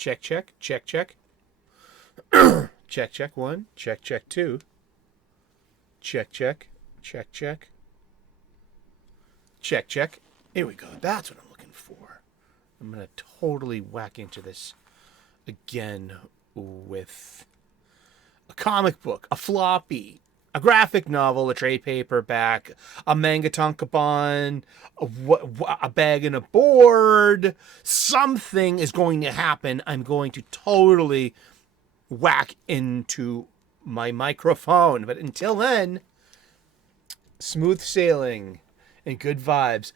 Check, check, check, check. Check, check, one. Check, check, two. Check, check, check, check. Check, check. Here we go. That's what I'm looking for. I'm going to totally whack into this again with a comic book, a floppy, a graphic novel, a trade paperback, a manga tankobon, a bag and a board. Something is going to happen. I'm going to totally whack into my microphone. But until then, smooth sailing and good vibes.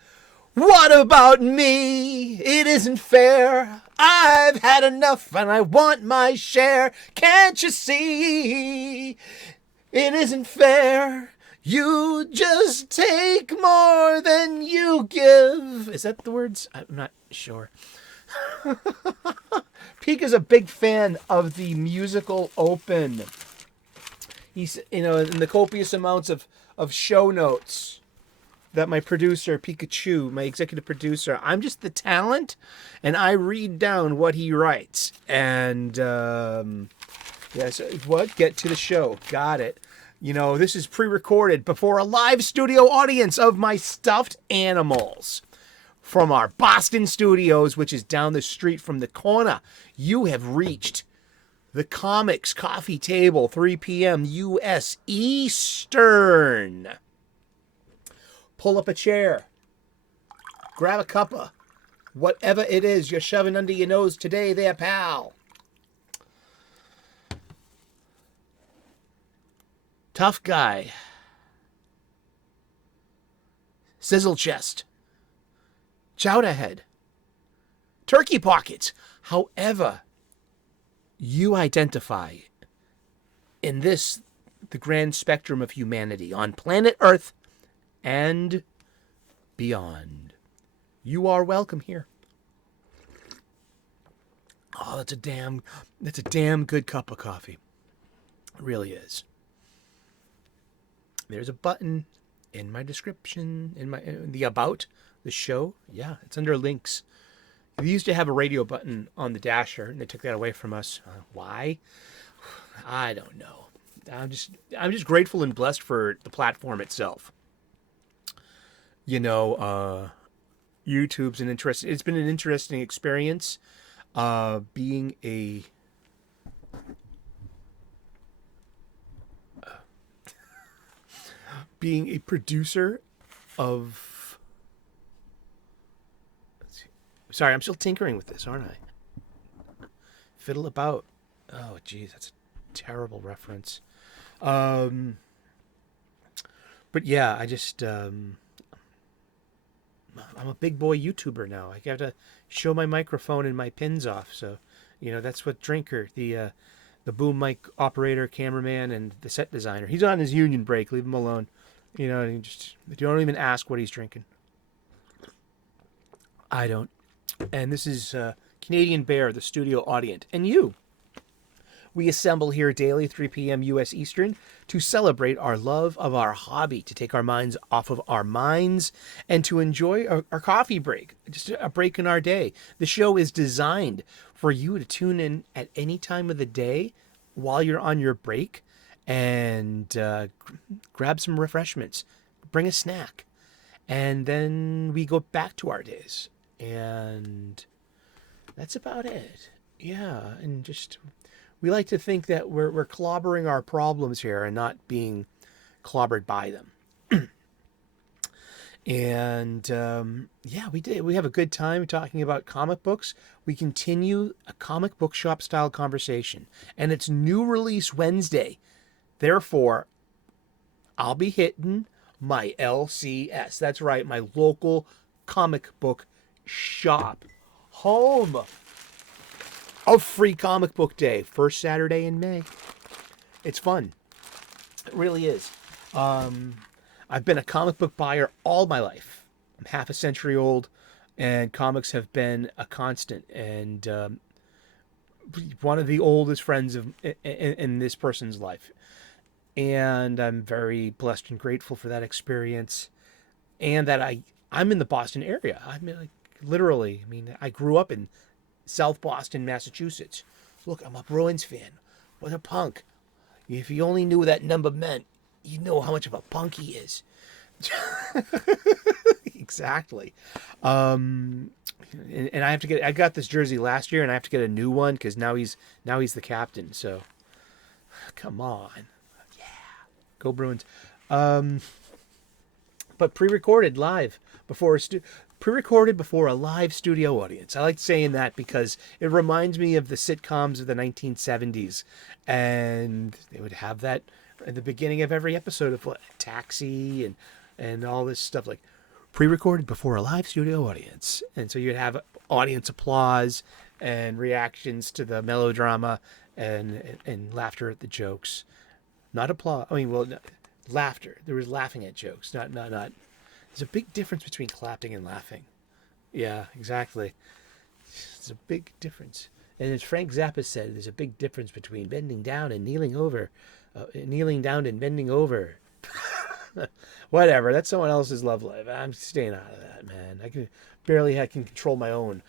What about me? It isn't fair. I've had enough and I want my share. Can't you see? It isn't fair. You just take more than you give. Is that the words? I'm not sure. Peak is a big fan of the musical Open. He's, in the copious amounts of show notes that my producer, Pikachu, my executive producer, I'm just the talent, and I read down what he writes. And, yes, what? Get to the show. Got it. This is pre-recorded before a live studio audience of my stuffed animals. From our Boston studios, which is down the street from the corner, you have reached the Comics Coffee Table, 3 p.m. U.S. Eastern. Pull up a chair. Grab a cuppa. Whatever it is you're shoving under your nose today there, pal. Tough guy. Sizzle chest. Chowder head. Turkey pockets. However you identify in this, the grand spectrum of humanity on planet Earth and beyond. You are welcome here. Oh, that's a damn good cup of coffee. It really is. There's a button in my description, in the about the show. Yeah, it's under links. We used to have a radio button on the dasher, and they took that away from us. Why? I don't know. I'm just grateful and blessed for the platform itself. YouTube's it's been an interesting experience, being a producer of. Sorry, I'm still tinkering with this, aren't I? Fiddle about. Oh, geez, that's a terrible reference. But yeah, I just I'm a big boy YouTuber now. I have to show my microphone and my pins off. So, that's what Drinker, the boom mic operator, cameraman, and the set designer. He's on his union break. Leave him alone. You don't even ask what he's drinking. I don't. And this is Canadian Bear, the studio audience. And you. We assemble here daily, 3 p.m. U.S. Eastern, to celebrate our love of our hobby, to take our minds off of our minds, and to enjoy our coffee break, just a break in our day. The show is designed for you to tune in at any time of the day while you're on your break and grab some refreshments, bring a snack, and then we go back to our days. And that's about it. Yeah, and just we like to think that we're clobbering our problems here and not being clobbered by them. And yeah, we have a good time talking about comic books. We continue a comic book shop style conversation, and it's new release Wednesday. Therefore, I'll be hitting my LCS. That's right, my local comic book shop, home of Free Comic Book Day, first Saturday in May. It's fun. It really is. I've been a comic book buyer all my life. I'm half a century old, and comics have been a constant and one of the oldest friends in this person's life. And I'm very blessed and grateful for that experience, and that I'm in the Boston area. I mean, literally, I grew up in South Boston, Massachusetts. Look, I'm a Bruins fan. What a punk. If you only knew what that number meant, you'd know how much of a punk he is. Exactly. And I got this jersey last year and I have to get a new one because now he's the captain. So come on. Yeah. Go Bruins. But pre-recorded live before a live studio audience. I like saying that because it reminds me of the sitcoms of the 1970s, and they would have that at the beginning of every episode of Taxi and all this stuff, like pre-recorded before a live studio audience. And so you'd have audience applause and reactions to the melodrama and laughter at the jokes. Not applause. I mean, well, laughter. There was laughing at jokes. Not. There's a big difference between clapping and laughing. Yeah, exactly. There's a big difference. And as Frank Zappa said, there's a big difference between bending down and kneeling over. Kneeling down and bending over. Whatever. That's someone else's love life. I'm staying out of that, man. I can control my own.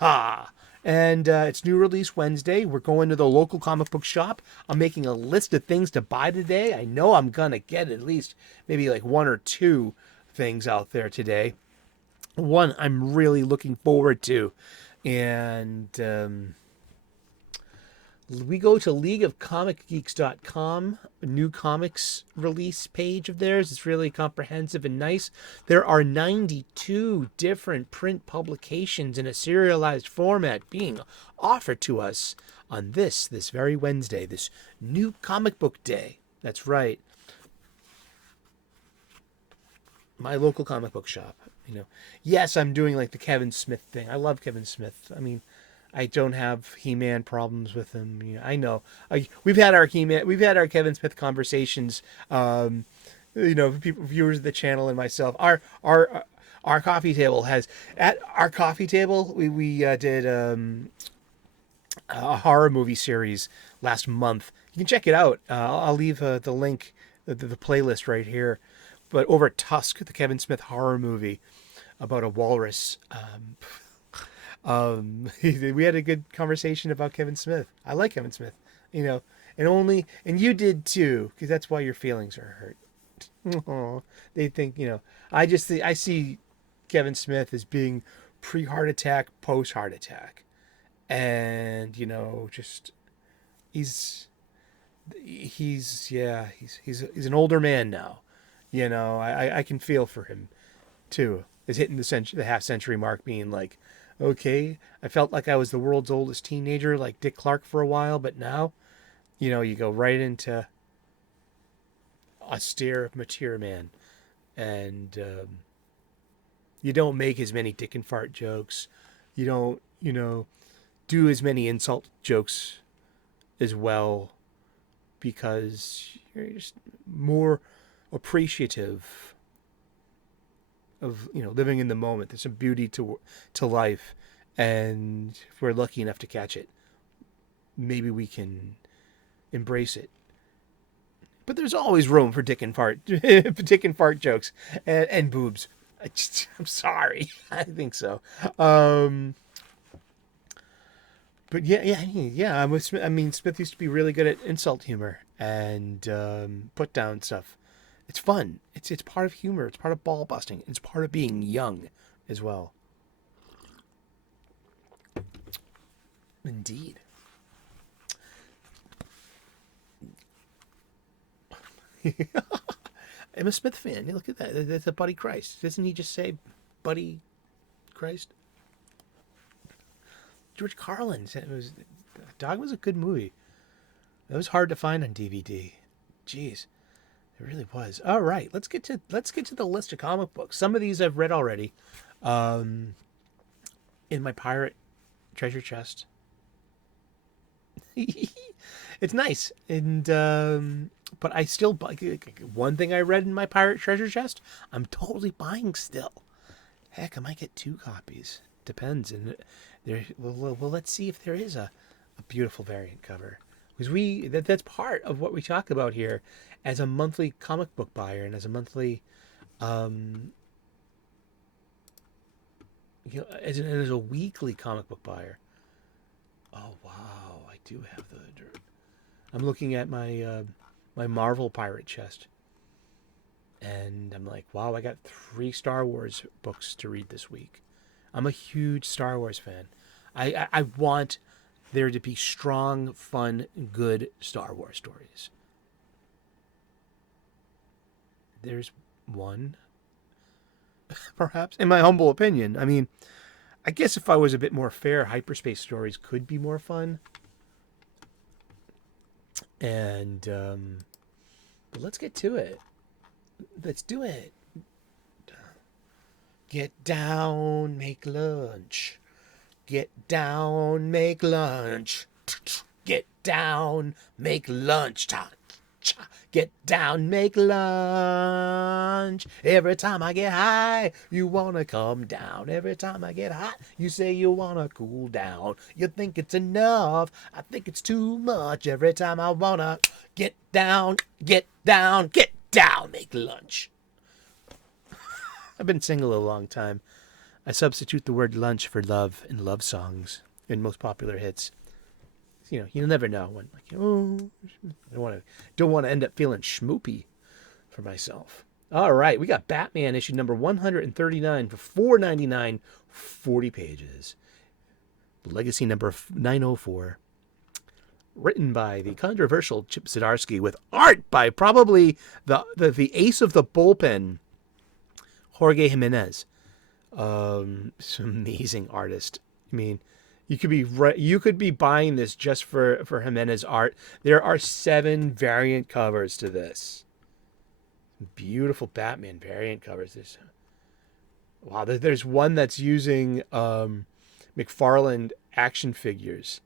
Ha! And it's new release Wednesday. We're going to the local comic book shop. I'm making a list of things to buy today. I know I'm going to get at least maybe like one or two things out there today. One I'm really looking forward to. And we go to leagueofcomicgeeks.com, new comics release page of theirs. It's really comprehensive and nice. There are 92 different print publications in a serialized format being offered to us on this very Wednesday, this new comic book day. That's right. My local comic book shop. Yes, I'm doing like the Kevin Smith thing. I love Kevin Smith. I mean, I don't have He-Man problems with him. I know. We've had our Kevin Smith conversations. People, viewers of the channel and myself. Our coffee table has at our coffee table. We did a horror movie series last month. You can check it out. I'll leave the link, the playlist right here. But over at Tusk, the Kevin Smith horror movie about a walrus. We had a good conversation about Kevin Smith. I like Kevin Smith, and you did too, because that's why your feelings are hurt. Aww. They think, I see Kevin Smith as being pre-heart attack, post-heart attack. And, he's an older man now. I can feel for him too. Is hitting the half-century mark, being like, okay, I felt like I was the world's oldest teenager, like Dick Clark for a while, but now, you go right into austere, mature man, and you don't make as many dick and fart jokes. You don't, do as many insult jokes as well, because you're just more appreciative of living in the moment. There's some beauty to life, and if we're lucky enough to catch it, maybe we can embrace it. But there's always room for dick and fart jokes and boobs. I'm sorry. I think so. But yeah. Smith used to be really good at insult humor and put down stuff. It's fun. It's part of humor. It's part of ball busting. It's part of being young as well. Indeed. I'm a Smith fan. Look at that. That's a Buddy Christ. Doesn't he just say Buddy Christ? George Carlin said Dog was a good movie. It was hard to find on DVD. Jeez. It really was. All right, let's get to the list of comic books. Some of these I've read already, in my pirate treasure chest. It's nice, and but I still buy. One thing I read in my pirate treasure chest, I'm totally buying still. Heck, I might get 2 copies. Depends, and well, let's see if there is a beautiful variant cover, because that's part of what we talk about here as a monthly comic book buyer and as a monthly as a weekly comic book buyer. do have the dirt. I'm looking at my my Marvel pirate chest, and I'm like, wow, I got 3 Star Wars books to read this week. I'm a huge Star Wars fan. I want there to be strong, fun, good Star Wars stories. There's one, perhaps, in my humble opinion. I mean, I guess if I was a bit more fair, hyperspace stories could be more fun. And but let's get to it. Let's do it. Get down, make lunch. Get down, make lunch. Get down, make lunch. Get down, make lunch. Every time I get high, you wanna come down. Every time I get hot, you say you wanna cool down. You think it's enough, I think it's too much. Every time I wanna get down, get down, get down, make lunch. I've been single a long time. I substitute the word lunch for love in love songs in most popular hits. You know, you'll never know when, like, oh, I don't want to end up feeling schmoopy for myself. All right, we got Batman issue number 139 for $4.99, 40 pages. Legacy number 904. Written by the controversial Chip Zdarsky with art by probably the ace of the bullpen, Jorge Jimenez. Some amazing artist. I mean, you could be buying this just for Jimenez art. There are 7 variant covers to this. Beautiful Batman variant covers. There's one that's using McFarlane action figures,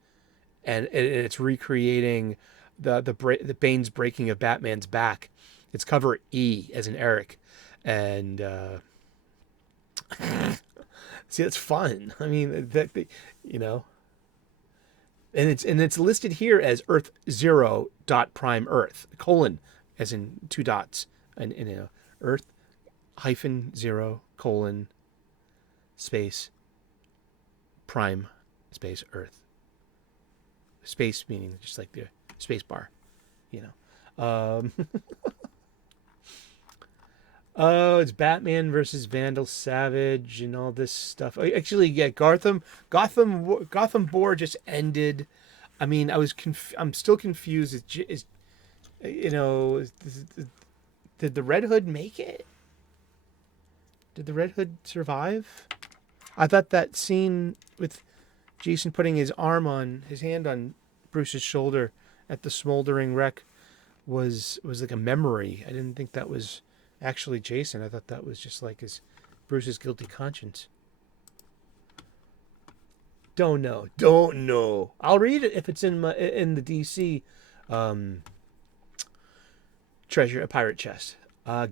and it's recreating the Bane's breaking of Batman's back. It's cover E as in Eric, and see, that's fun. I mean, you know, and it's listed here as Earth 0 prime Earth : as in 2 dots, and you know, Earth -0 : space prime space Earth. Space meaning just like the space bar, you know. Oh, it's Batman versus Vandal Savage and all this stuff. Actually, yeah, Gotham War just ended. I mean, I'm still confused. Is you know, did the Red Hood make it? Did the Red Hood survive? I thought that scene with Jason putting his hand on Bruce's shoulder at the smoldering wreck was like a memory. I didn't think that was actually Jason. I thought that was just like Bruce's guilty conscience. Don't know. I'll read it if it's in the DC treasure pirate chest.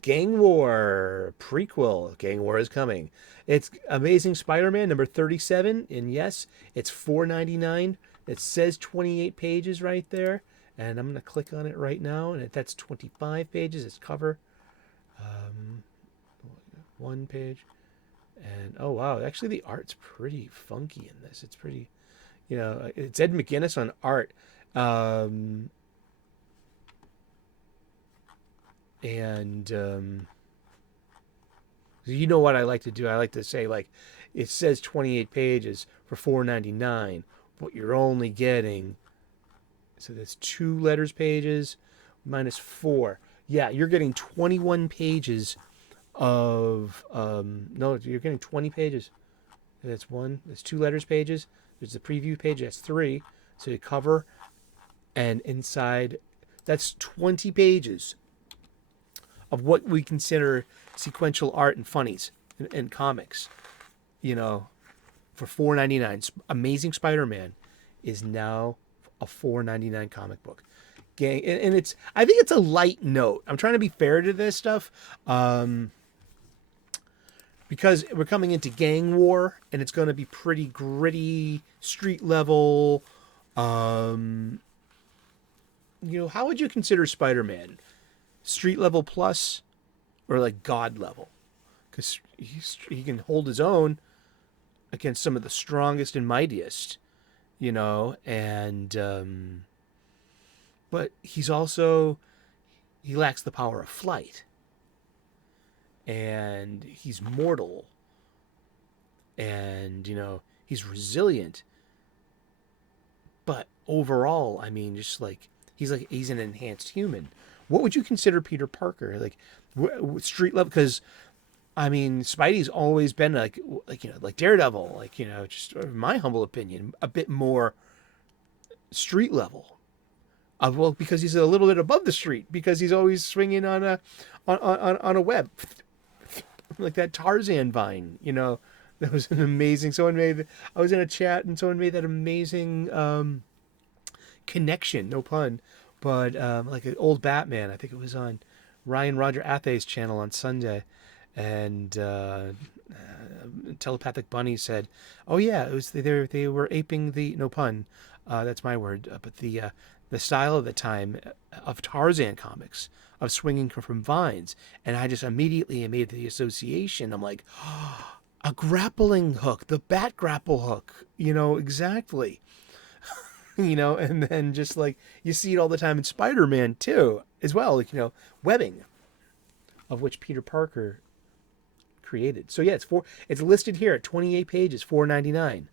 Gang War prequel. Gang War is coming. It's Amazing Spider-Man number 37, and yes, it's $4.99. It says 28 pages right there, and I'm gonna click on it right now, and that's 25 pages. It's cover. 1 page, and oh wow, actually the art's pretty funky in this. It's pretty, you know, it's Ed McGuinness on art, and you know what I like to do? I like to say, like, it says 28 pages for $4.99, but you're only getting, so that's 2 letters pages minus 4. Yeah, you're getting 21 pages of no, you're getting 20 pages. That's 2 letters pages. There's the preview page, that's 3. So you cover, and inside, that's 20 pages of what we consider sequential art and funnies and comics. You know, for $4.99. Amazing Spider-Man is now a $4.99 comic book. Gang, and I think it's a light note. I'm trying to be fair to this stuff, because we're coming into Gang War, and it's going to be pretty gritty, street level. You know, how would you consider Spider-Man? Street level plus, or like God level? Because he can hold his own against some of the strongest and mightiest. and but he lacks the power of flight, and he's mortal, and he's resilient, but overall, I mean, just like he's an enhanced human. What would you consider Peter Parker, like street level? Because I mean, Spidey's always been like Daredevil, just in my humble opinion, a bit more street level. Well, because he's a little bit above the street, because he's always swinging on a web, like that Tarzan vine. That was an amazing. I was in a chat and someone made that amazing connection, no pun, but like an old Batman. I think it was on Ryan Roger Athay's channel on Sunday, and Telepathic Bunny said, "Oh yeah, it was they were aping the, no pun, that's my word, but the style of the time of Tarzan comics, of swinging from vines," and I just immediately made the association. I'm like, oh, a grappling hook, the bat grapple hook, exactly. And then just like you see it all the time in Spider-Man too, as well, webbing, of which Peter Parker created. So yeah, it's listed here at 28 pages, $4.99,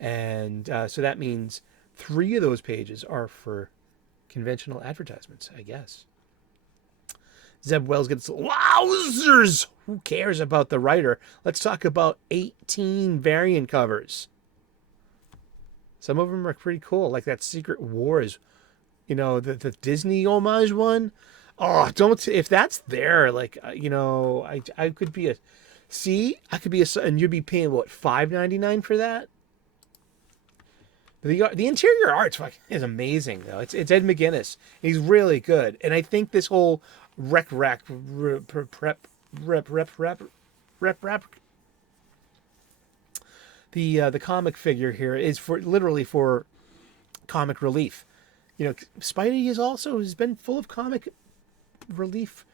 and so that means 3 of those pages are for conventional advertisements, I guess. Zeb Wells gets, wowzers! Who cares about the writer? Let's talk about 18 variant covers. Some of them are pretty cool, like that Secret Wars, the Disney homage one. Oh, if that's there, like, I could be and you'd be paying what, $5.99 for that? But the interior art is amazing, though. It's Ed McGuinness. He's really good, and I think this whole rep. The comic figure here is literally for comic relief. Spidey has been full of comic relief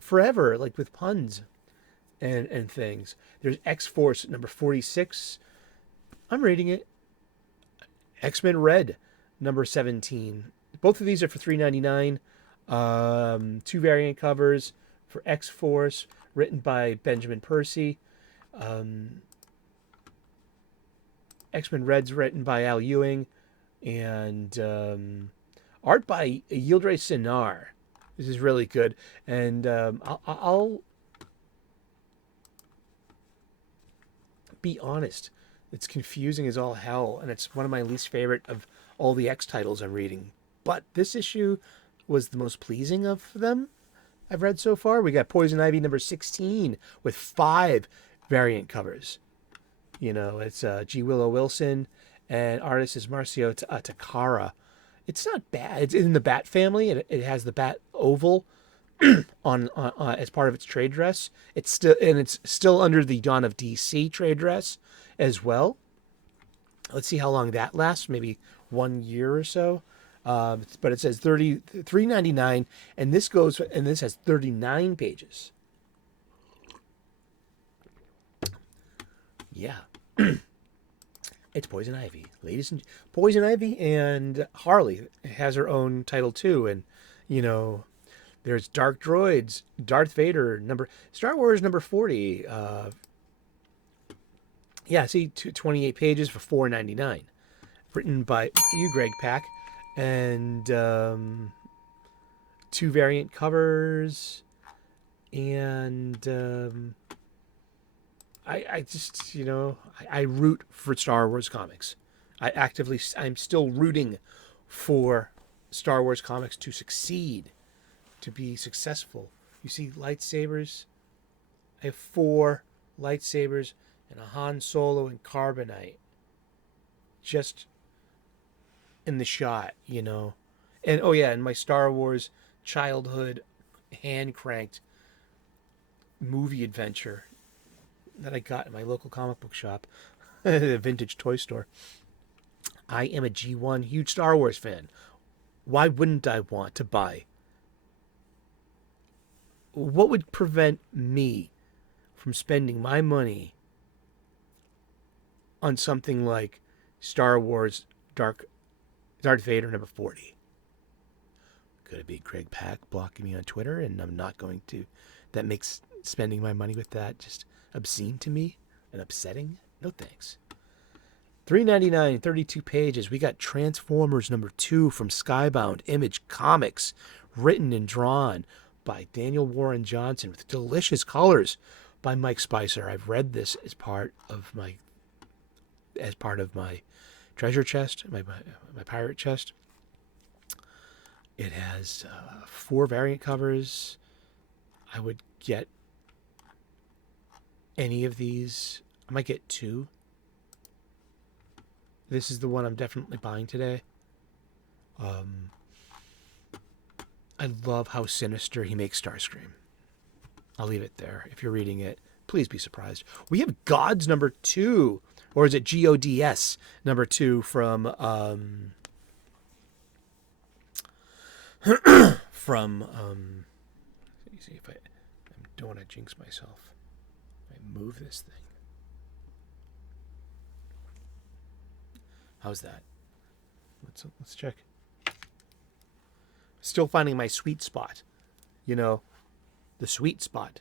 forever, like with puns and things. There's X-Force number 46. I'm reading it. X-Men Red number 17. Both of these are for $3.99. 2 variant covers for X-Force, written by Benjamin Percy. X-Men Red's written by Al Ewing, and art by Yildiray Cinar. This is really good, and I'll be honest, it's confusing as all hell, and it's one of my least favorite of all the X titles I'm reading. But this issue was the most pleasing of them I've read so far. We got Poison Ivy number 16 with 5 variant covers. It's G. Willow Wilson, and artist is Marcio Takara. It's not bad. It's in the Bat family. It has the Bat oval on as part of its trade dress. It's still under the Dawn of DC trade dress as well. Let's see how long that lasts. Maybe 1 year or so. But it says $3.99, and this has 39 pages. Yeah. It's Poison Ivy, ladies and Poison Ivy, and Harley has her own title too. And there's Dark Droids, Darth Vader, Star Wars number 40. Yeah, see, 28 pages for $4.99, written by you, Greg Pak, and 2 variant covers, and I just, I root for Star Wars comics. I'm still rooting for Star Wars comics to succeed, to be successful. You see lightsabers? I have 4 lightsabers and a Han Solo and Carbonite just in the shot, And oh yeah, and my Star Wars childhood hand-cranked movie adventure that I got in my local comic book shop, a vintage toy store. I am a G1 huge Star Wars fan. Why wouldn't I want to buy? What would prevent me from spending my money on something like Star Wars Darth Vader number 40. Could it be Greg Pak blocking me on Twitter, and I'm not going to? That makes spending my money with that just obscene to me and upsetting. No thanks. $3.99, 32 pages. We got Transformers number 2 from Skybound Image Comics, written and drawn by Daniel Warren Johnson with delicious colors by Mike Spicer. I've read this as part of my treasure chest, my pirate chest. It has 4 variant covers. I would get any of these. I might get 2. This is the one I'm definitely buying today. I love how sinister he makes Starscream. I'll leave it there. If you're reading it, please be surprised. We have Gods number 2, or is it GODS number 2 from see if I don't want to jinx myself. I move this thing. How's that? Let's check. Still finding my sweet spot. You know, the sweet spot.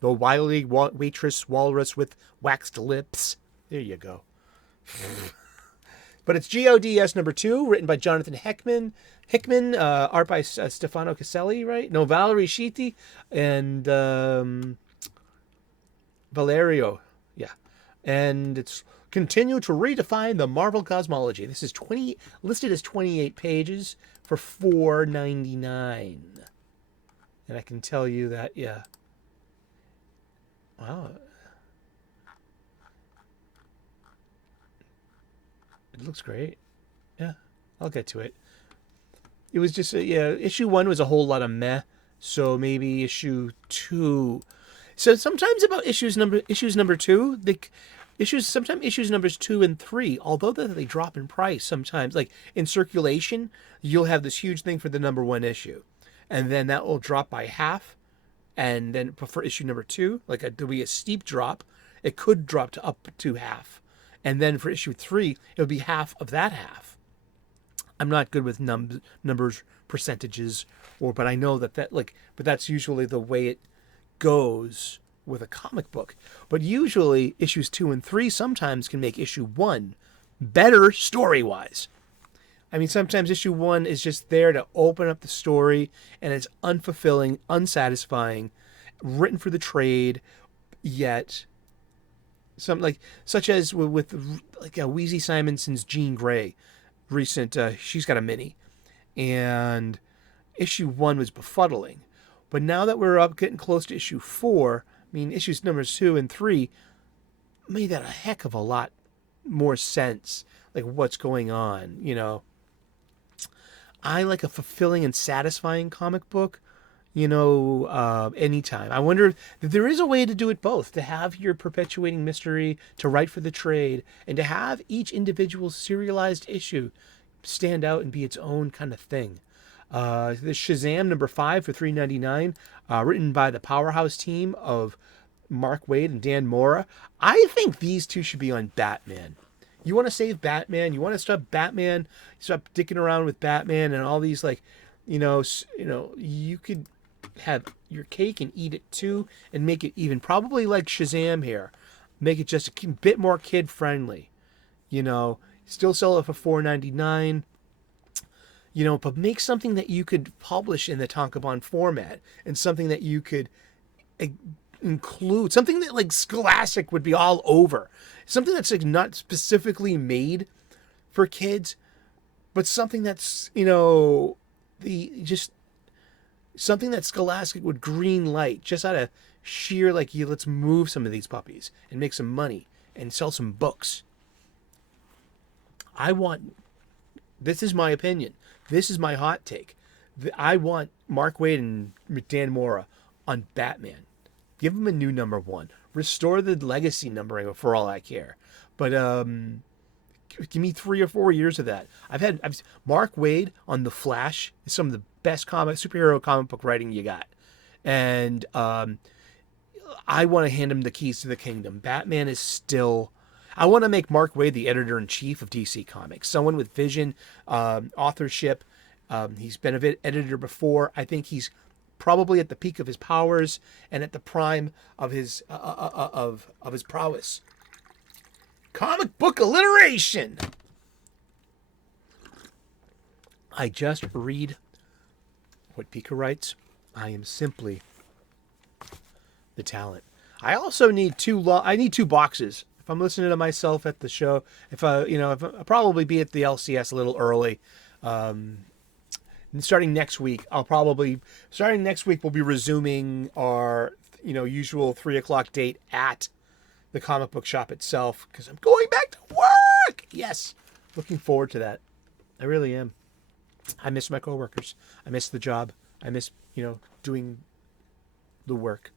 The wily waitress walrus with waxed lips. There you go. But it's GODS number 2, written by Jonathan Hickman, art by Stefano Caselli, right? No, Valerie Sheety and Valerio. Yeah. And it's continue to redefine the Marvel cosmology. This is listed as 28 pages for $4.99. And I can tell you that, yeah. Wow. It looks great. Yeah, I'll get to it. It was just, issue 1 was a whole lot of meh. So maybe issue 2. So sometimes about issues number 2, sometimes issues numbers 2 and 3, although they drop in price sometimes, like in circulation, you'll have this huge thing for the number 1 issue. And then that will drop by half. And then for issue number 2, there'll be a steep drop. It could drop to up to half. And then for issue 3, it'll be half of that half. I'm not good with numbers, percentages, but I know but that's usually the way it goes with a comic book. But usually issues 2 and 3 sometimes can make issue 1 better story-wise. I mean, sometimes issue 1 is just there to open up the story, and it's unfulfilling, unsatisfying, written for the trade, yet such as with Weezy Simonson's Jean Grey recent, she's got a mini, and issue 1 was befuddling. But now that we're getting close to issue 4, I mean, issues numbers 2 and 3 made that a heck of a lot more sense, what's going on, you know. I like a fulfilling and satisfying comic book, anytime. I wonder if there is a way to do it both, to have your perpetuating mystery, to write for the trade, and to have each individual serialized issue stand out and be its own kind of thing. The Shazam number 5 for $3.99, written by the powerhouse team of Mark Waid and Dan Mora. I think these two should be on Batman. You want to save Batman? You want to stop dicking around with Batman and all these you could have your cake and eat it too, and make it even probably like Shazam here. Make it just a bit more kid friendly. Still sell it for $4.99. But make something that you could publish in the Tonkabon format, and something that you could include, something that Scholastic would be all over, something that's not specifically made for kids, but something that's something that Scholastic would green light just out of sheer let's move some of these puppies and make some money and sell some books. This is my opinion. This is my hot take. I want Mark Waid and Dan Mora on Batman. Give them a new number 1. Restore the legacy numbering for all I care. But give me 3 or 4 years of that. I've Mark Waid on The Flash is some of the best superhero comic book writing you got. And I want to hand him the keys to the kingdom. Batman is still... I want to make Mark Waid the editor-in-chief of DC Comics, someone with vision, authorship. He's been an editor before. I think he's probably at the peak of his powers and at the prime of his his prowess. Comic book alliteration. I just read what Pika writes. I am simply the talent. I also need two boxes. If I'm listening to myself at the show, if I'll probably be at the LCS a little early. And starting next week, we'll be resuming our, usual 3:00 date at the comic book shop itself, because I'm going back to work. Yes. Looking forward to that. I really am. I miss my coworkers. I miss the job. I miss, doing the work.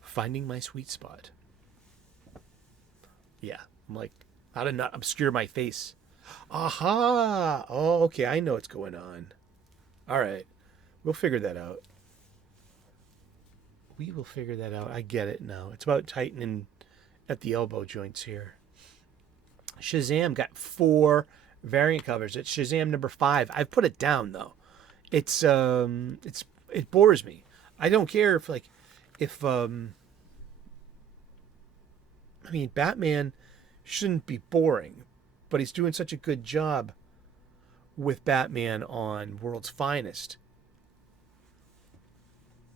Finding my sweet spot. Yeah, I'm like, how to not obscure my face. Aha! Oh, okay, I know what's going on. All right, we'll figure that out. We will figure that out. I get it now. It's about tightening at the elbow joints here. Shazam got 4 variant covers. It's Shazam number 5. I've put it down though. It bores me. I don't care if Batman shouldn't be boring, but he's doing such a good job with Batman on World's Finest.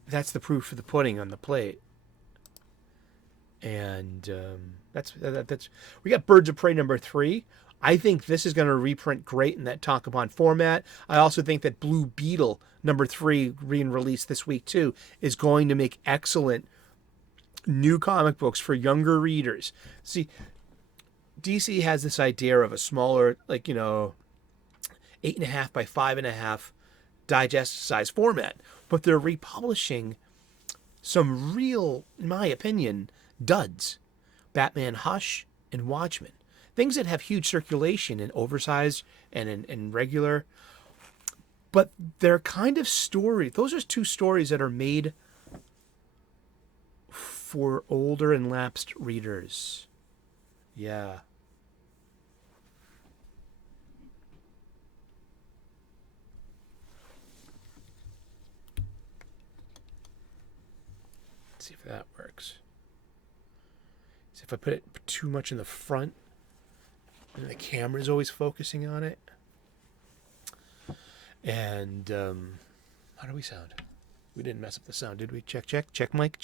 That's the proof of the pudding on the plate. And that's we got Birds of Prey number 3. I think this is going to reprint great in that Tankobon format. I also think that Blue Beetle number 3, being released this week too, is going to make excellent new comic books for younger readers. See, DC has this idea of a smaller, 8.5 by 5.5 digest size format, but they're republishing some real, in my opinion, duds. Batman Hush and Watchmen. Things that have huge circulation in oversized and in regular. But they're kind of story. Those are 2 stories that are made for older and lapsed readers. Yeah. Let's see if that works. See if I put it too much in the front, and the camera's always focusing on it. And how do we sound? We didn't mess up the sound, did we? Check mic.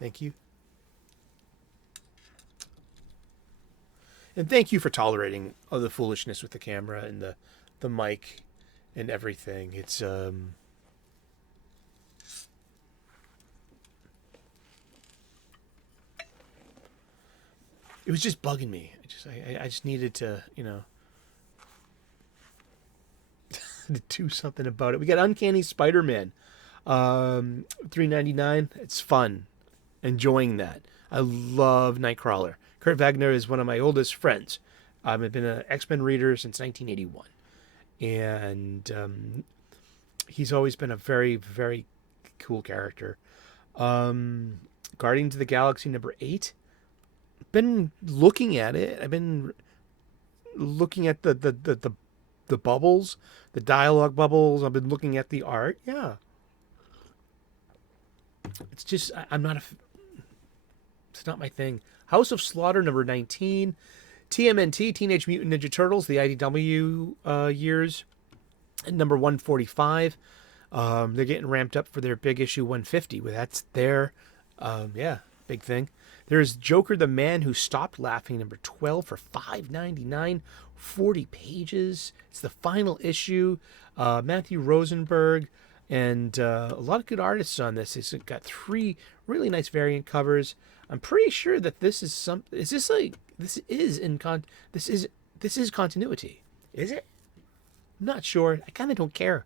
Thank you. And thank you for tolerating all the foolishness with the camera and the mic and everything. It's it was just bugging me. I just needed to, to do something about it. We got Uncanny Spider-Man, $3.99. It's fun, enjoying that. I love Nightcrawler. Kurt Wagner is one of my oldest friends. I've been an X-Men reader since 1981, and he's always been a very, very cool character. Guardians of the Galaxy number 8. Been looking at it. I've been looking at the bubbles, the dialogue bubbles. I've been looking at the art. Yeah. It's just, it's not my thing. House of Slaughter number 19. TMNT, Teenage Mutant Ninja Turtles, the IDW years, number 145. They're getting ramped up for their big issue 150. That's their, big thing. There's Joker the Man Who Stopped Laughing, number 12 for $5.99, 40 pages. It's the final issue. Matthew Rosenberg and a lot of good artists on this. It's got 3 really nice variant covers. I'm pretty sure that this is continuity. Is it? I'm not sure. I kind of don't care.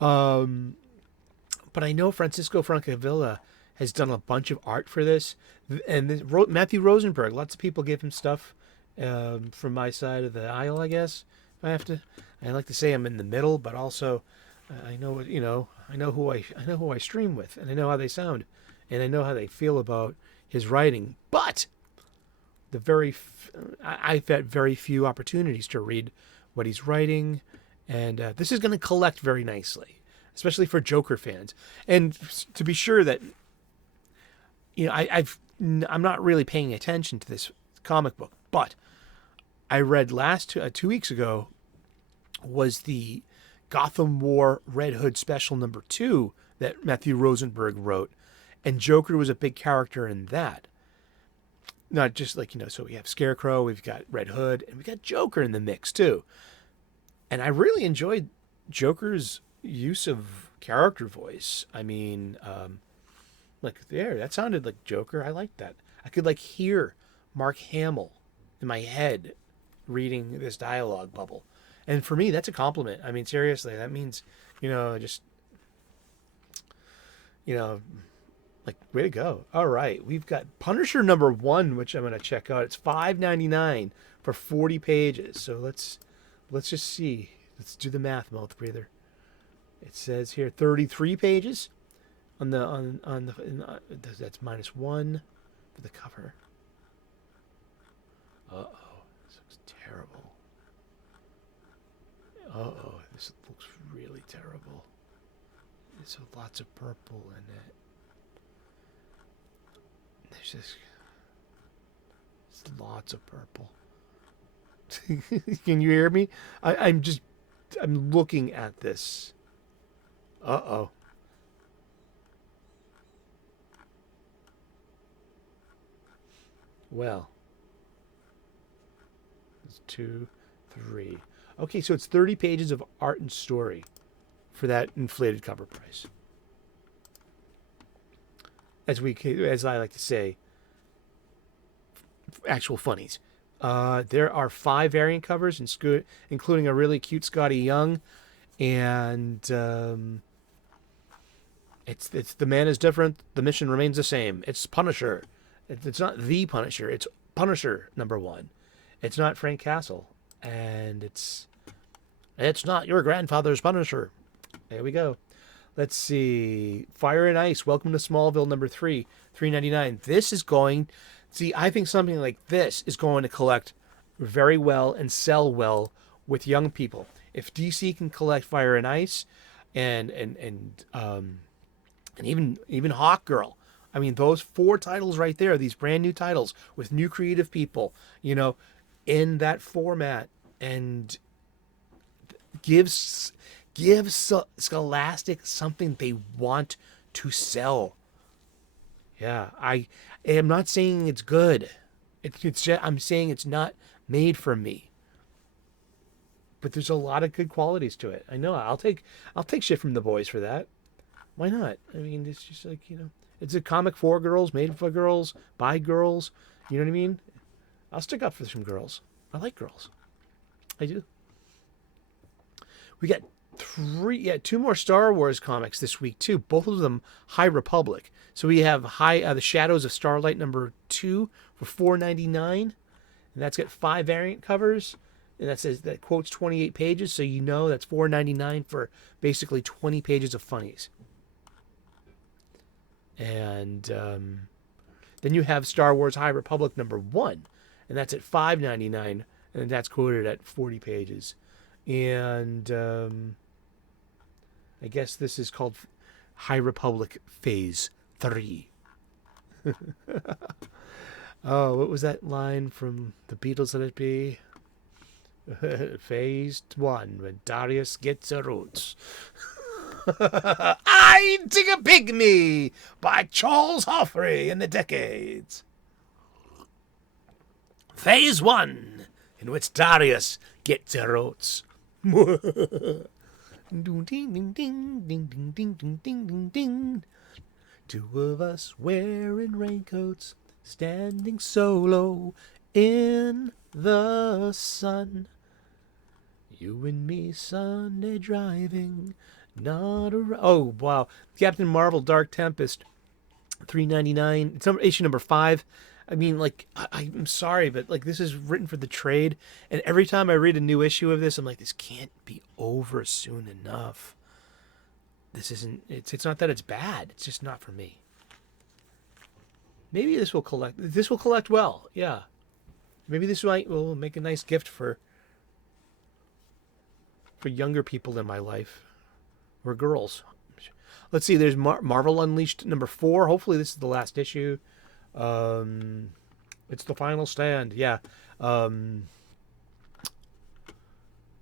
But I know Francisco Francavilla has done a bunch of art for this, and Matthew Rosenberg. Lots of people give him stuff from my side of the aisle, I guess. I like to say I'm in the middle, but also I know what I know who I stream with, and I know how they sound, and I know how they feel about his writing. But I've had very few opportunities to read what he's writing, and this is going to collect very nicely, especially for Joker fans. And to be sure that I'm not really paying attention to this comic book, but I read last 2 weeks ago was the Gotham War Red Hood Special #2 that Matthew Rosenberg wrote, and Joker was a big character in that. Not just so we have Scarecrow, we've got Red Hood, and we got Joker in the mix too. And I really enjoyed Joker's use of character voice. I mean, that sounded like Joker. I liked that. I could hear Mark Hamill in my head reading this dialogue bubble. And for me, that's a compliment. I mean, seriously, that means, way to go. All right, we've got Punisher #1, which I'm going to check out. It's $5.99 for 40 pages. So let's just see. Let's do the math, mouth breather. It says here 33 pages on the that's -1 for the cover. Uh-oh, this looks terrible. Uh-oh, this looks really terrible. There's lots of purple in it. There's lots of purple. Can you hear me? I'm looking at this. Uh-oh. Well. It's 2, 3. Okay, so it's 30 pages of art and story for that inflated cover price. As I like to say, actual funnies. There are 5 variant covers, including a really cute Scotty Young, and it's the man is different. The mission remains the same. It's Punisher. It's not the Punisher. It's Punisher #1. It's not Frank Castle, and it's not your grandfather's Punisher. There we go. Let's see. Fire and Ice, Welcome to Smallville #3, $3.99. This is going... See, I think something like this is going to collect very well and sell well with young people. If DC can collect Fire and Ice and even Hawk Girl, I mean, those 4 titles right there, these brand new titles with new creative people, in that format, and gives Scholastic something they want to sell. Yeah, I am not saying it's good. I'm saying it's not made for me. But there's a lot of good qualities to it. I know. I'll take shit from the boys for that. Why not? I mean, it's just it's a comic for girls, made for girls, by girls. You know what I mean? I'll stick up for some girls. I like girls. I do. We got 2 more Star Wars comics this week too. Both of them High Republic. So we have The Shadows of Starlight #2 for $4.99, and that's got 5 variant covers, and that quotes 28 pages. So that's $4.99 for basically 20 pages of funnies. And then you have Star Wars High Republic #1, and that's at $5.99, and that's quoted at 40 pages. And I guess this is called High Republic Phase 3. Oh, what was that line from the Beatles? Let it be Phase 1, when Darius gets her roots. I Dig a Pygmy by Charles Humphrey in the Decades. Phase 1, in which Darius gets her roots. Ding, ding, ding, ding, ding, ding, ding, ding, ding. 2 of us wearing raincoats, standing solo in the sun. You and me Sunday driving, not a... Oh, wow. Captain Marvel Dark Tempest, $3.99. It's issue #5. I mean, I'm sorry, but this is written for the trade, and every time I read a new issue of this, I'm like, this can't be over soon enough. this isn't. It's not that it's bad. It's just not for me. Maybe this will collect. This will collect well. Yeah. Maybe this will make a nice gift for younger people in my life, or girls. Let's see. There's Marvel Unleashed #4. Hopefully this is the last issue. It's the final stand. Yeah.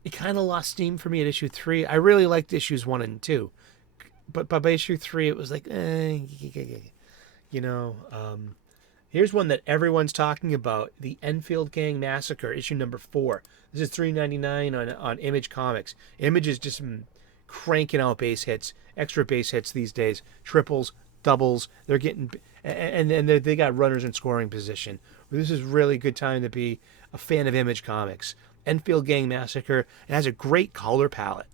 It kind of lost steam for me at issue 3. I really liked issues 1 and 2, but by issue 3 it was like, you know. Here's one that everyone's talking about: the Enfield Gang Massacre, issue #4. This is $3.99 on Image Comics. Image is just cranking out base hits, extra base hits these days, triples, doubles. They're getting, and they got runners in scoring position. This is really good time to be a fan of Image Comics. Enfield Gang Massacre. It has a great color palette.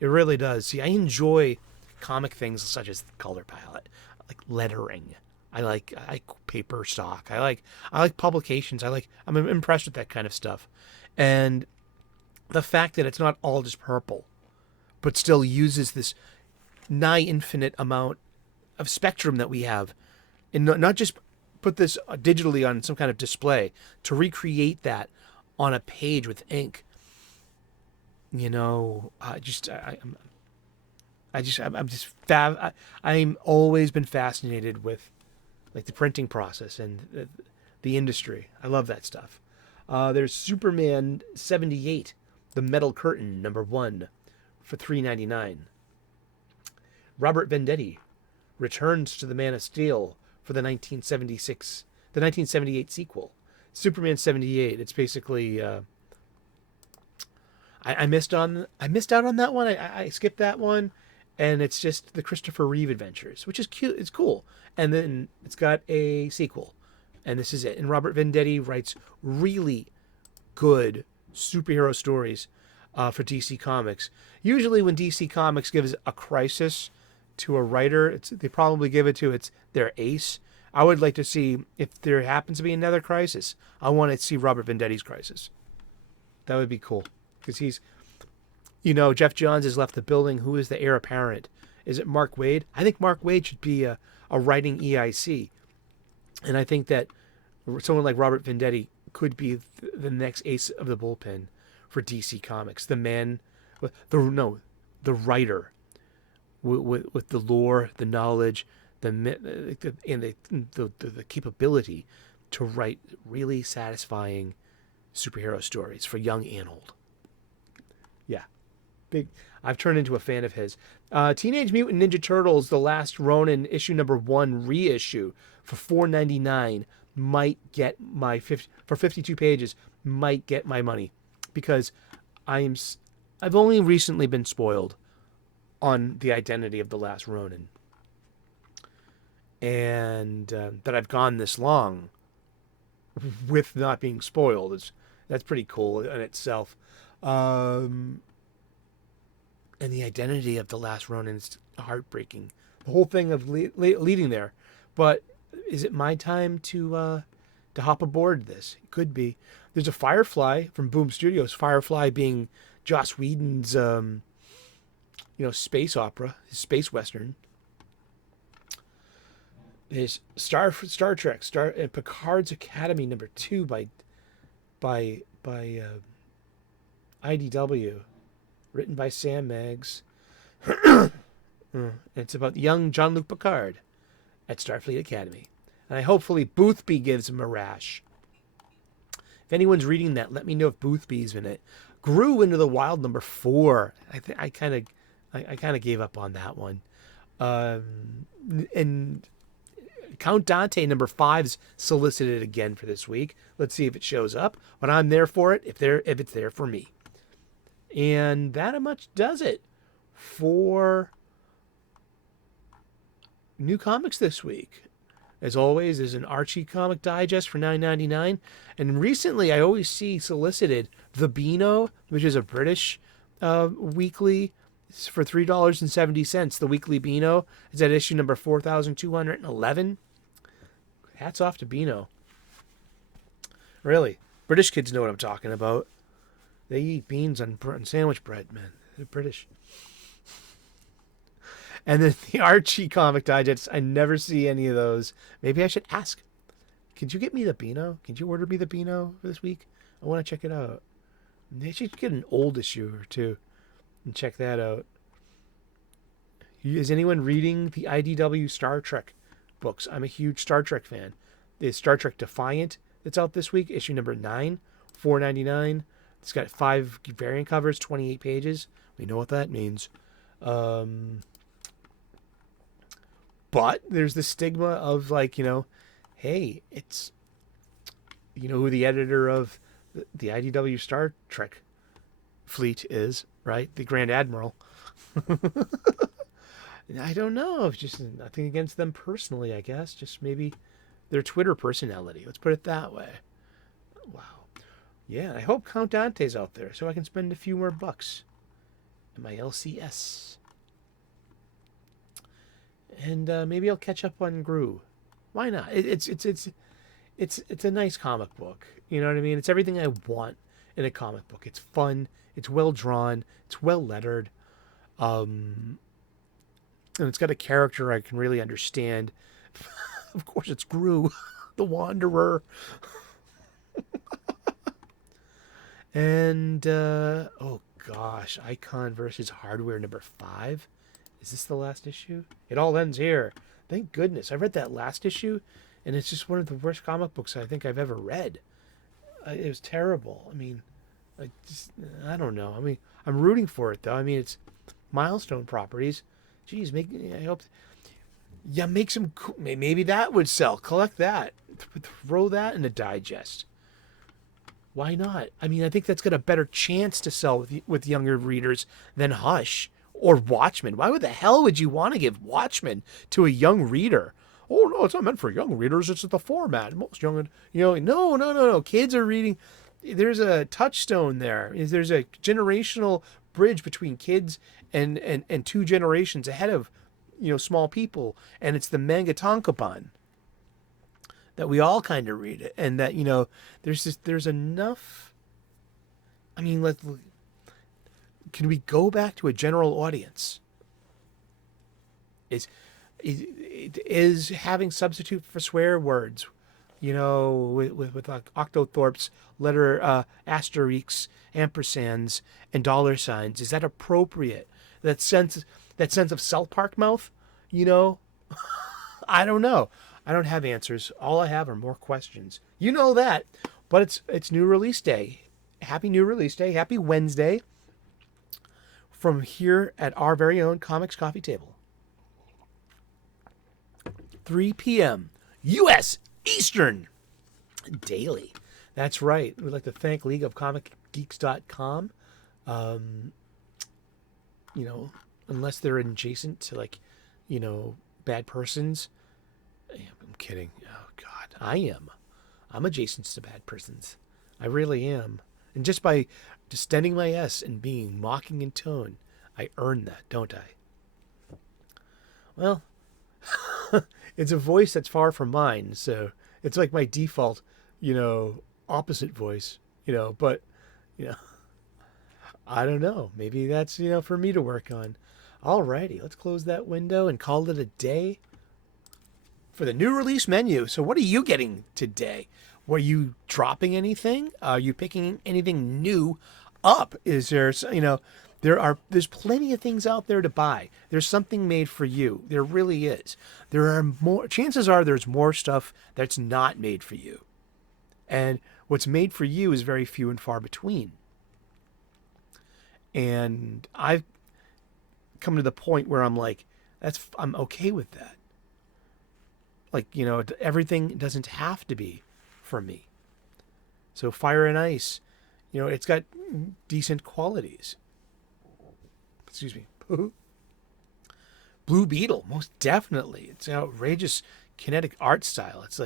It really does. See, I enjoy comic things such as the color palette, like lettering. I like paper stock. I like publications. I'm impressed with that kind of stuff. And the fact that it's not all just purple, but still uses this nigh infinite amount of spectrum that we have, and not just put this digitally on some kind of display, to recreate that on a page with ink. You know, I'm always been fascinated with like the printing process and the industry. I love that stuff. There's Superman 78, the Metal Curtain #1 for $3.99. Robert Venditti returns to the Man of Steel for the 1978 sequel. Superman 78. It's basically I missed out on that one. I skipped that one, and it's just the Christopher Reeve adventures, which is cute. It's cool, and then it's got a sequel, and this is it. And Robert Venditti writes really good superhero stories for DC Comics. Usually, when DC Comics gives a crisis to a writer, they probably give it to their ace. I would like to see, if there happens to be another crisis, I want to see Robert Venditti's crisis. That would be cool. Because he's, Jeff Johns has left the building. Who is the heir apparent? Is it Mark Waid? I think Mark Waid should be a writing EIC. And I think that someone like Robert Venditti could be the next ace of the bullpen for DC Comics. The man, the writer with the lore, the knowledge, the capability to write really satisfying superhero stories for young and old. Yeah, big. I've turned into a fan of his. Teenage Mutant Ninja Turtles: The Last Ronin issue #1 reissue for $4.99 might get my for 52 pages might get my money, because I've only recently been spoiled on the identity of the Last Ronin. And that I've gone this long with not being spoiled. That's pretty cool in itself. And the identity of the Last Ronin is heartbreaking. The whole thing of leading there. But is it my time to hop aboard this? It could be. There's a Firefly from Boom Studios. Firefly being Joss Whedon's space opera, his space western. There's Star Trek, Picard's Academy #2 by IDW, written by Sam Meggs. It's about young Jean-Luc Picard at Starfleet Academy, and hopefully Boothby gives him a rash. If anyone's reading that, let me know if Boothby's in it. Grew into the Wild #4. I kind of gave up on that one, and Count Dante #5's solicited again for this week. Let's see if it shows up. But I'm there for it if it's there for me. And that much does it for new comics this week. As always, there's an Archie comic digest for $9.99. And recently, I always see solicited The Beano, which is a British weekly, for $3.70. The Weekly Beano is at issue number 4211. Hats off to Beano. Really, British kids know what I'm talking about. They eat beans on sandwich bread, man. They're British. And then the Archie comic digest, I never see any of those. Maybe I should ask. Could you get me the Beano? Could you order me the Beano for this week? I want to check it out. They should get an old issue or two and check that out. Is anyone reading the IDW Star Trek books? I'm a huge Star Trek fan. There's Star Trek Defiant that's out this week, issue number 9, $4.99. It's got 5 variant covers, 28 pages. We know what that means. But there's the stigma of like, hey, it's, who the editor of the IDW Star Trek fleet is, right? The Grand Admiral. I don't know. It's just nothing against them personally, I guess. Just maybe their Twitter personality. Let's put it that way. Wow. Yeah, I hope Count Dante's out there so I can spend a few more bucks in my LCS. And maybe I'll catch up on Gru. Why not? It's a nice comic book. You know what I mean? It's everything I want in a comic book. It's fun. It's well drawn. It's well lettered. And it's got a character I can really understand. Of course, it's Gru, the Wanderer. And, oh gosh, Icon versus Hardware number 5. Is this the last issue? It all ends here. Thank goodness. I read that last issue, and it's just one of the worst comic books I think I've ever read. It was terrible. I mean, I don't know. I mean, I'm rooting for it, though. I mean, it's Milestone Properties. Geez, I hope... Yeah, make some... Maybe that would sell. Collect that. Throw that in a digest. Why not? I mean, I think that's got a better chance to sell with younger readers than Hush or Watchmen. Why the hell would you want to give Watchmen to a young reader? Oh, no, it's not meant for young readers. It's the format. Most young... No. Kids are reading... There's a touchstone there. There's a generational bridge between kids and 2 generations ahead of, small people. And it's the manga tankobon that we all kind of read it. And that, there's enough... I mean, can we go back to a general audience? Is having substitute for swear words, with Octothorpe's letter, asterisks, ampersands, and dollar signs, is that appropriate? That sense of South Park mouth, I don't know. I don't have answers. All I have are more questions. You know that. But it's new release day. Happy new release day. Happy Wednesday. From here at our very own Comics Coffee Table. 3 p.m. U.S. Eastern daily. That's right. We'd like to thank leagueofcomicgeeks.com. Unless they're adjacent to bad persons. I'm kidding. Oh God, I am. I'm adjacent to bad persons. I really am. And just by distending my S and being mocking in tone, I earn that, don't I? Well, it's a voice that's far from mine, so it's like my default, opposite voice, but, I don't know. Maybe that's, for me to work on. Alrighty, let's close that window and call it a day for the new release menu. So what are you getting today? Were you dropping anything? Are you picking anything new up? Is there, there's plenty of things out there to buy. There's something made for you. There really is. There are more, chances are there's more stuff that's not made for you. And what's made for you is very few and far between. And I've come to the point where I'm like, I'm okay with that. Everything doesn't have to be for me. So Fire and Ice, it's got decent qualities. Excuse me. Blue Beetle, most definitely. It's an outrageous kinetic art style. It's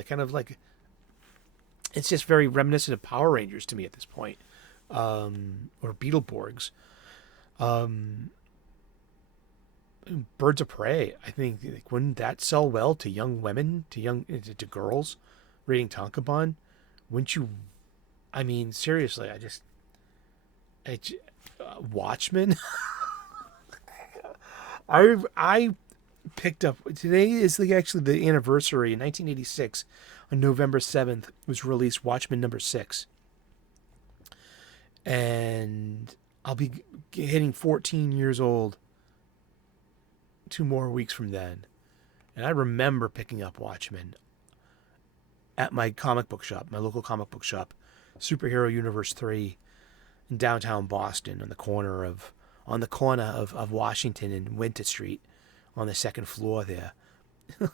it's just very reminiscent of Power Rangers to me at this point. Or Beetleborgs. Birds of Prey, I think, wouldn't that sell well to young women, to girls reading tankobon? Wouldn't you? I mean, seriously, Watchmen. I picked up. Today is actually the anniversary. In 1986, on November 7th, was released Watchmen #6. And I'll be hitting 14 years old 2 more weeks from then. And I remember picking up Watchmen at my comic book shop, my local comic book shop, Superhero Universe 3, in downtown Boston, on the corner of Washington and Winter Street, on the second floor there,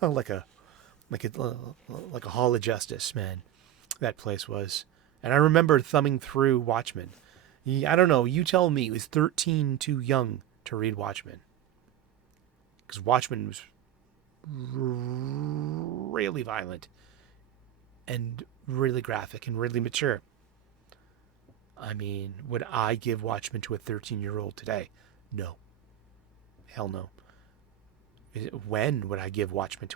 like a Hall of Justice, man. That place was, and I remember thumbing through Watchmen. I don't know. You tell me. It was 13 too young to read Watchmen, because Watchmen was really violent and really graphic and really mature. I mean, would I give Watchmen to a 13-year-old today? No. Hell no. When would I give Watchmen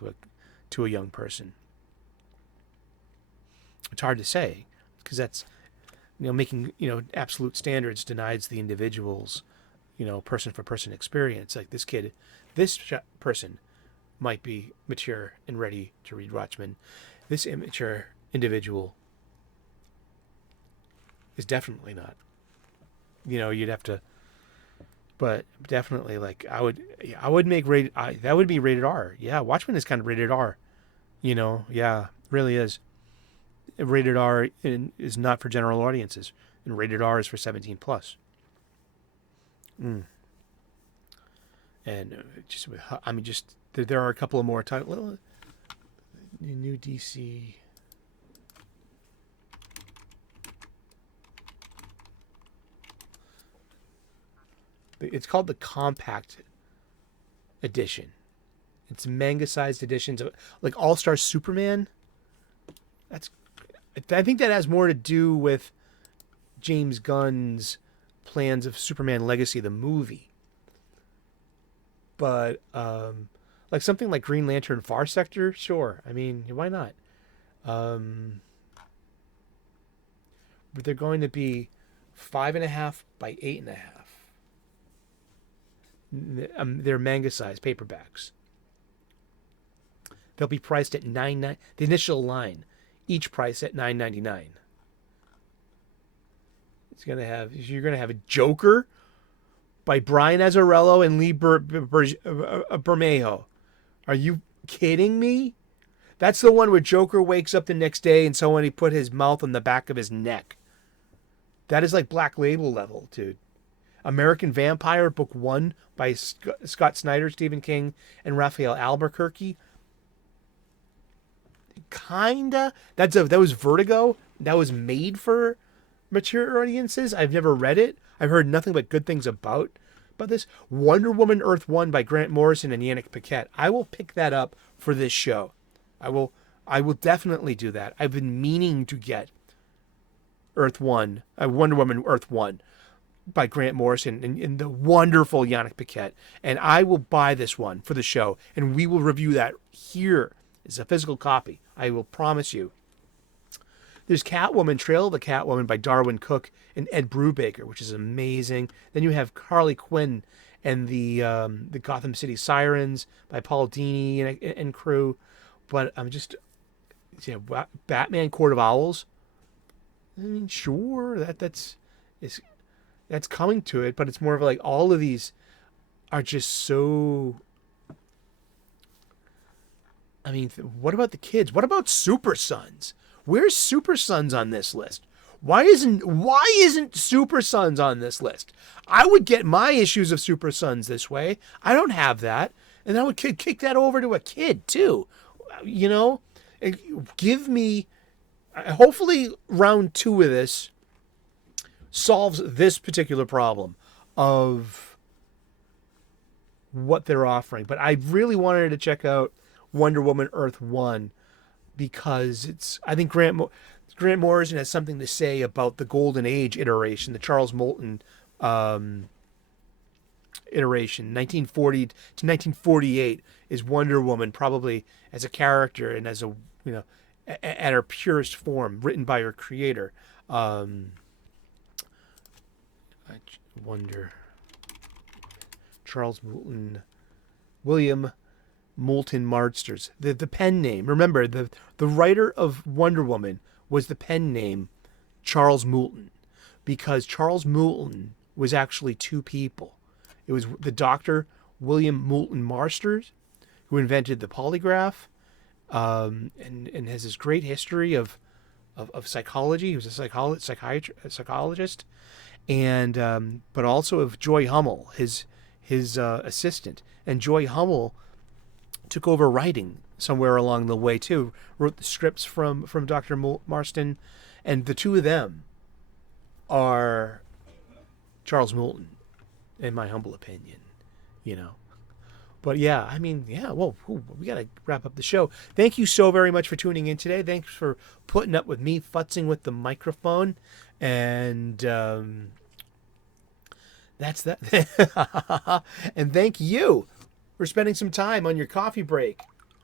to a young person? It's hard to say, because that's, making, absolute standards denies the individual's, person for person experience. Like this person might be mature and ready to read Watchmen. This immature individual is definitely not. You'd have to, but definitely, like, I would make that would be rated R. Yeah, Watchmen is kind of rated R. Yeah, really is. Rated R is not for general audiences, and rated R is for 17 plus. And there are a couple of more titles. New DC. It's called the Compact Edition. It's manga-sized editions of, like, All-Star Superman. I think that has more to do with James Gunn's plans of Superman Legacy, the movie. But like something like Green Lantern Far Sector, sure. I mean, why not? But they're going to be 5.5 by 8.5. They're manga-sized paperbacks. They'll be priced at $9.99. The initial line, each price at $9.99. You're gonna have a Joker by Brian Azzarello and Lee Bermejo. Are you kidding me? That's the one where Joker wakes up the next day and somebody put his mouth on the back of his neck. That is like Black Label level, dude. American Vampire, Book 1 by Scott Snyder, Stephen King, and Raphael Albuquerque. Kinda. That was Vertigo. That was made for mature audiences. I've never read it. I've heard nothing but good things about this. Wonder Woman Earth 1 by Grant Morrison and Yannick Paquette. I will pick that up for this show. I will definitely do that. I've been meaning to get Wonder Woman Earth 1 by Grant Morrison and the wonderful Yannick Paquette. And I will buy this one for the show, and we will review that here. It's a physical copy. I will promise you. There's Catwoman, Trail of the Catwoman by Darwin Cook and Ed Brubaker, which is amazing. Then you have Harley Quinn and the Gotham City Sirens by Paul Dini and crew. But I'm just, Batman Court of Owls. I mean, sure, that's coming to it, but it's more of like all of these are just so. I mean, what about the kids? What about Super Sons? Where's Super Sons on this list? Why isn't Super Sons on this list? I would get my issues of Super Sons this way. I don't have that, and I would kick that over to a kid too. Give me. Hopefully, round 2 of this solves this particular problem of what they're offering. But I really wanted to check out Wonder Woman Earth 1 because I think Grant Morrison has something to say about the Golden Age iteration, the Charles Moulton iteration, 1940 to 1948 is Wonder Woman probably as a character and as a, at her purest form, written by her creator. I wonder. Charles Moulton, William Moulton Marsters. The pen name. Remember, the writer of Wonder Woman was the pen name Charles Moulton, because Charles Moulton was actually two people. It was the Dr. William Moulton Marsters, who invented the polygraph, and has this great history of psychology. He was a psychologist, and but also of Joy Hummel, his assistant. And Joy Hummel took over writing somewhere along the way too. Wrote the scripts from Dr. Marston, and the two of them are Charles Moulton, in my humble opinion. But yeah, I mean, yeah, well, we got to wrap up the show. Thank you so very much for tuning in today. Thanks for putting up with me futzing with the microphone. And that's that. And thank you for spending some time on your coffee break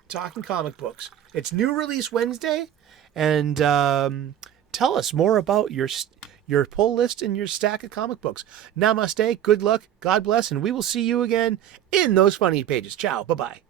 talking comic books. It's New Release Wednesday. And tell us more about your pull list and your stack of comic books. Namaste, good luck, God bless, and we will see you again in those funny pages. Ciao, bye-bye.